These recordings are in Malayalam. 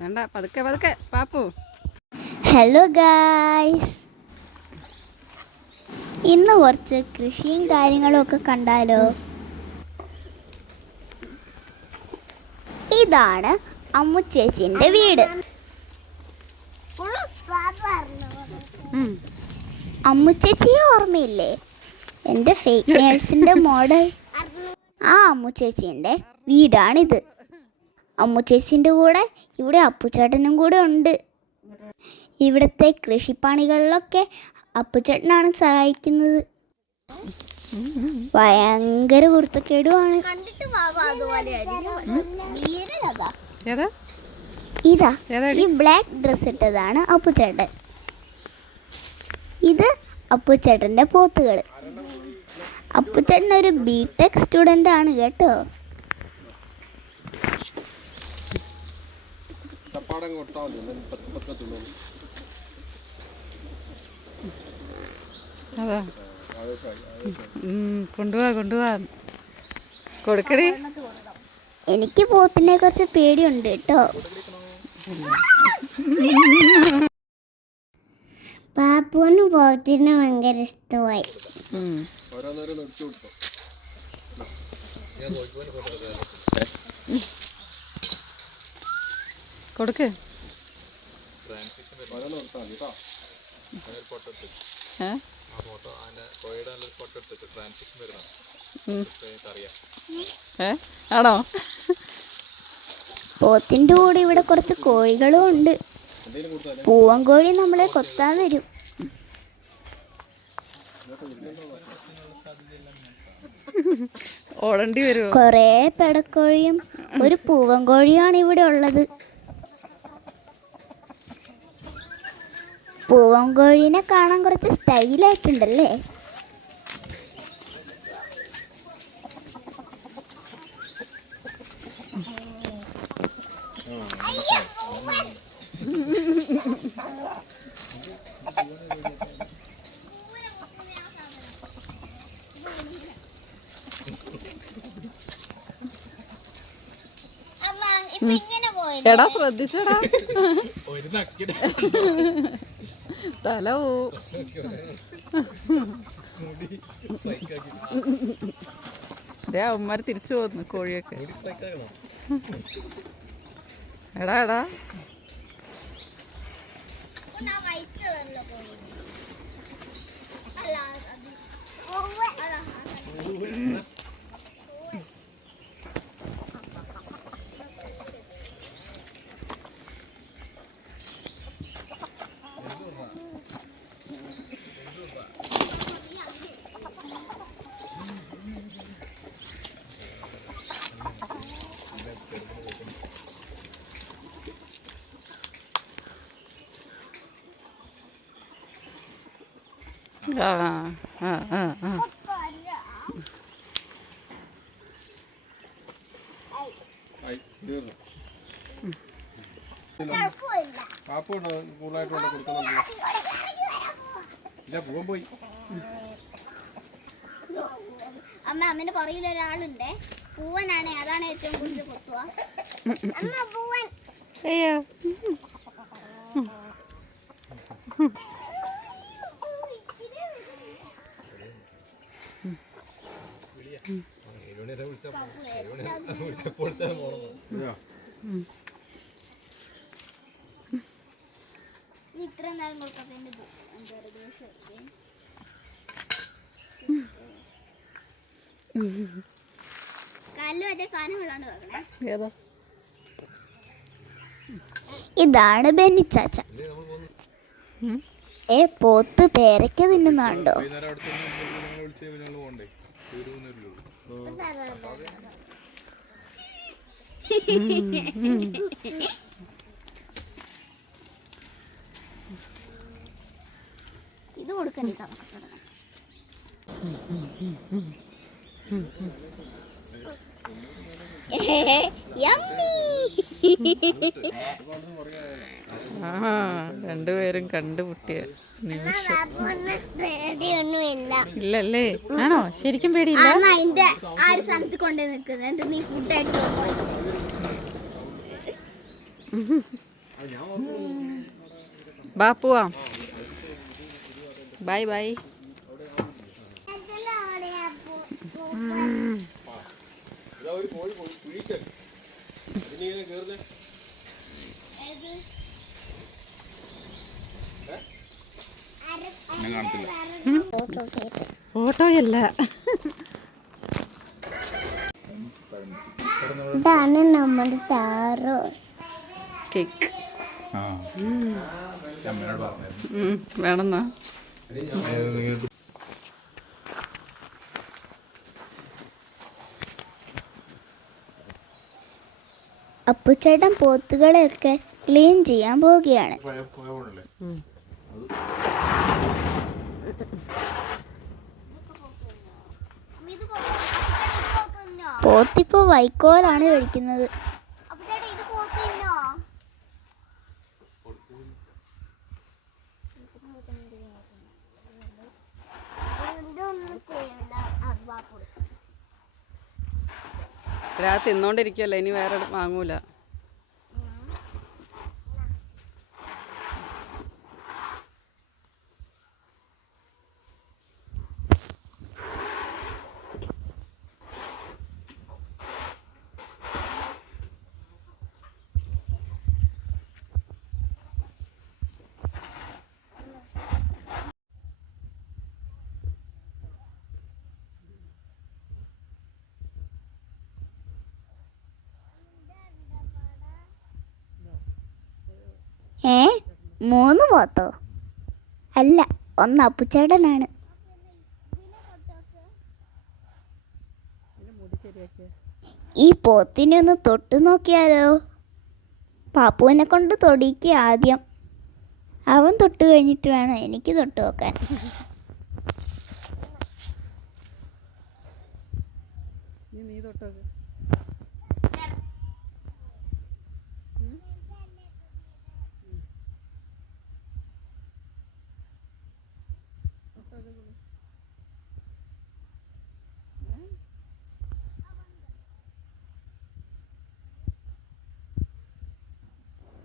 വേണ്ട, പതുക്കെ പതുക്കെ പാപ്പു. ഹലോ ഗായ്സ്, ഇന്ന് കുറച്ച് കൃഷിയും കാര്യങ്ങളും ഒക്കെ കണ്ടാലോ? ഇതാണ് അമ്മു ചേച്ചിന്റെ വീട്. അമ്മു ചേച്ചിയെ ഓർമ്മയില്ലേ? എൻ്റെ ഫേക്ക് നേഴ്സിന്റെ മോഡൽ. ആ അമ്മു ചേച്ചീൻ്റെ വീടാണിത്. അമ്മു ചേച്ചീൻ്റെ കൂടെ ഇവിടെ അപ്പുചേട്ടനും കൂടെ ഉണ്ട്. ഇവിടുത്തെ കൃഷിപ്പണികളിലൊക്കെ അപ്പുചേട്ടനാണ് സഹായിക്കുന്നത്. ഭയങ്കര കുരുത്തക്കേടുമാണ്. ഇതാ ഈ ബ്ലാക്ക് ഡ്രസ് ഇട്ടതാണ് അപ്പുചേട്ടൻ. ഇത് അപ്പുചേട്ടൻ്റെ പോത്തുകൾ. അപ്പുചേട്ടൻ ഒരു ബിടെക് സ്റ്റുഡൻ്റ് ആണ് കേട്ടോ. അതാ കൊണ്ടുപോവാ കൊടുക്കടി. എനിക്ക് പോത്തിനെ കുറച്ച് പേടിയുണ്ട് കേട്ടോ. പാപ്പുവിന് പോത്തിനെ ഭയങ്കര ഇഷ്ടമായി. കൊടുക്ക്. ആണോ? പോത്തിൻ്റെ കൂടെ ഇവിടെ കുറച്ച് കോഴികളും ഉണ്ട്. പൂവൻ കോഴി നമ്മളെ കൊത്താൻ വരും. ഓടേണ്ടി വരുമോ? കുറേ പെടക്കോഴിയും ഒരു പൂവൻ കോഴിയാണ് ഇവിടെ ഉള്ളത്. പൂവൻ കോഴീനെ കാണാൻ കുറച്ച് സ്റ്റൈലായിട്ടുണ്ടല്ലേ? എടാ ശ്രദ്ധിച്ചടാ, തല പോവും. അവന്മാര് തിരിച്ചു പോന്നു കോഴിയൊക്കെ. എടാ എടാ അമ്മേന്റെ പുറകിൽ ഒരാളുണ്ട്. പൂവനാണ്, അതാണ് ഏറ്റവും കൂടുതൽ കൊത്തുക. പൂവൻ ഇത്ര നേരം കൊടുക്കാത്തതിന്റെ ഇതാണ് ബെന്നിച്ചാച്ച. പോത്ത് പേരയ്ക്ക തിന്നുന്നുണ്ടോ? ഇത് കൊടുക്കണ്ടേ? രണ്ടുപേരും കണ്ടുമുട്ടിയ നിമിഷം. ഇല്ലല്ലേ? ആണോ? ശരിക്കും പേടിയില്ല. അതിന്റെ ആ ഒരു സ്ഥലത്ത് കൊണ്ടു നിൽക്കുന്നത് നീ ഫുഡ് ആയിട്ട് ബാ പോവാം. Bye bye. ഫോട്ടോയല്ല, ഇതാണ് നമ്മുടെ ടാറോസ് കേക്ക്. വേണമെന്നാ. അപ്പുച്ചേട്ടൻ പോത്തുകളെയൊക്കെ ക്ലീൻ ചെയ്യാൻ പോവുകയാണ്. പോത്തിപ്പോ വൈക്കോലാണ് കഴിക്കുന്നത്. തിന്നോണ്ടിരിക്കുവല്ലേ, ഇനി വേറെ വാങ്ങൂല. ഏ 3 പോത്തോ? അല്ല, 1 അപ്പുച്ചേട്ടനാണ്. ഈ പോത്തിനെ ഒന്ന് തൊട്ടു നോക്കിയാലോ? പാപ്പുവിനെ കൊണ്ട് തൊടിക്ക് ആദ്യം. അവൻ തൊട്ട് കഴിഞ്ഞിട്ട് വേണം എനിക്ക് തൊട്ട് നോക്കാൻ. നീ തൊട്ടോക്ക്.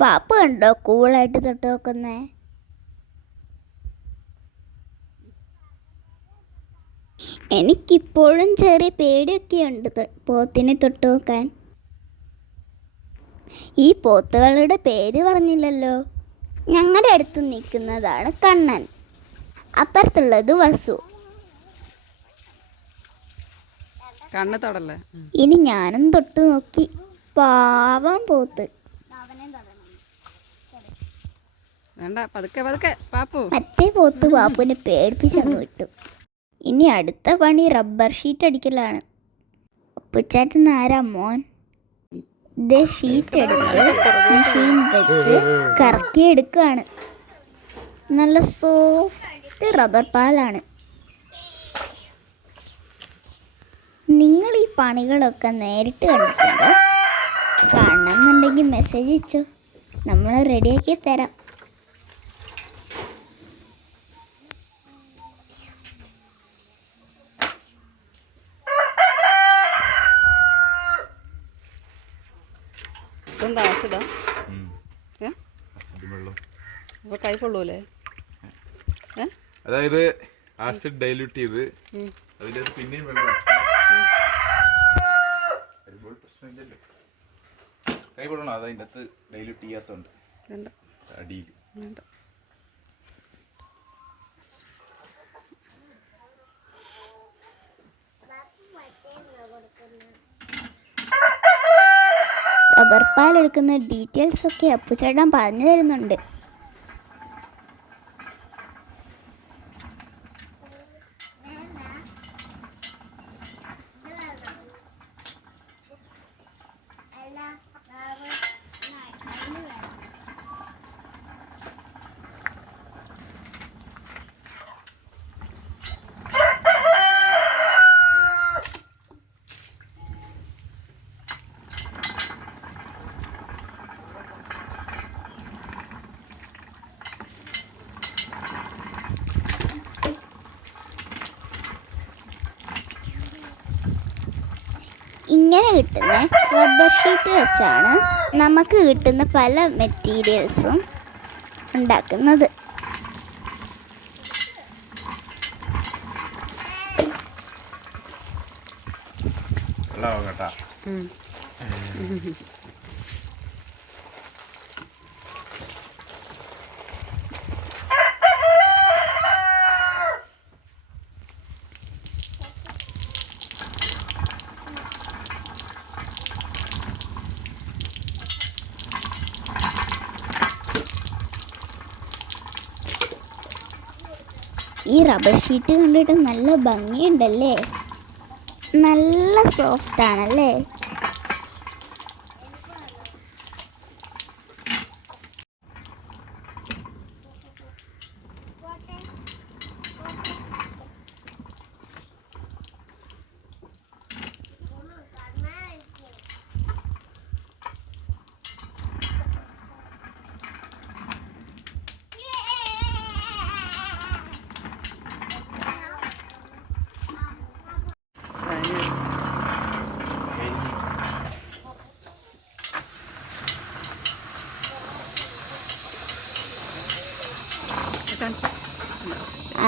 പാപ്പ കണ്ടോ കൂളായിട്ട് തൊട്ട് നോക്കുന്നേ? എനിക്കിപ്പോഴും ചെറിയ പേടിയൊക്കെ ഉണ്ട് പോത്തിനെ തൊട്ട് നോക്കാൻ. ഈ പോത്തുകളുടെ പേര് പറഞ്ഞില്ലല്ലോ. ഞങ്ങളുടെ അടുത്ത് നിൽക്കുന്നതാണ് കണ്ണൻ, അപ്പുറത്തുള്ളത് വസു. കണ്ണ് തൊടല്ലേ. ഇനി ഞാനും തൊട്ട് നോക്കി. പാവം പോത്ത്. വേണ്ട, പതുക്കെ പതുക്കെ പാപ്പു. മറ്റേ പോത്ത് പാപ്പുവിനെ പേടിപ്പിച്ചങ്ങ് വിട്ടു. ഇനി അടുത്ത പണി റബ്ബർ ഷീറ്റ് അടിക്കലാണ്. ഉപ്പുച്ചേട്ടൻ ആരാ മോൻ? ഇതേ ഷീറ്റ് എടുത്ത് മെഷീൻ വെച്ച് കറക്കി എടുക്കുകയാണ്. നല്ല സോഫ്റ്റ് റബ്ബർ പാലാണ്. നിങ്ങൾ ഈ പണികളൊക്കെ നേരിട്ട് കണ്ടിട്ടുണ്ടോ? കാണണമെന്നുണ്ടെങ്കിൽ മെസ്സേജ് അയച്ചോ, നമ്മൾ റെഡിയാക്കി തരാം. ഇതെന്താ ആസിഡാ? അപ്പൊ കൈ കൊള്ളൂലേ? അതായത് ആസിഡ് ഡൈല്യൂട്ട് ചെയ്ത് അതിൻ്റെ പിന്നെയും വെള്ളം പ്രശ്നമില്ലല്ലോ. കൈ കൊള്ളണം, അത് അതിൻ്റെ അകത്ത് ഡൈല്യൂട്ട് ചെയ്യാത്തോണ്ട് അടിയിൽ. റബ്ബർ പാൽ എടുക്കുന്ന ഡീറ്റെയിൽസ് ഒക്കെ അപ്പുച്ചേട്ടൻ പറഞ്ഞു തരുന്നുണ്ട്. ഇങ്ങനെ കിട്ടുന്ന റബ്ബർ ഷീറ്റ് വെച്ചാണ് നമുക്ക് കിട്ടുന്ന പല മെറ്റീരിയൽസും ഉണ്ടാക്കുന്നത്. കേട്ടാ ഈ റബ്ബർ ഷീറ്റ് കണ്ടിട്ട് നല്ല ഭംഗിയുണ്ടല്ലേ, നല്ല സോഫ്റ്റ് ആണല്ലേ.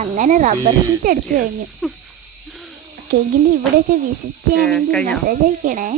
അങ്ങനെ റബ്ബർ ഷീറ്റ് അടിച്ചു കഴിഞ്ഞു. എങ്കിൽ ഇവിടെയൊക്കെ വിസിറ്റ് ചെയ്യണമെങ്കിൽ മെസ്സേജ് അയക്കണേ.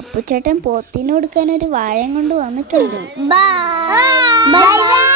അപ്പുച്ചേട്ടൻ പോത്തിന് കൊടുക്കാൻ ഒരു വാഴയും കൊണ്ട് വന്നിട്ടുണ്ട്. ബൈ.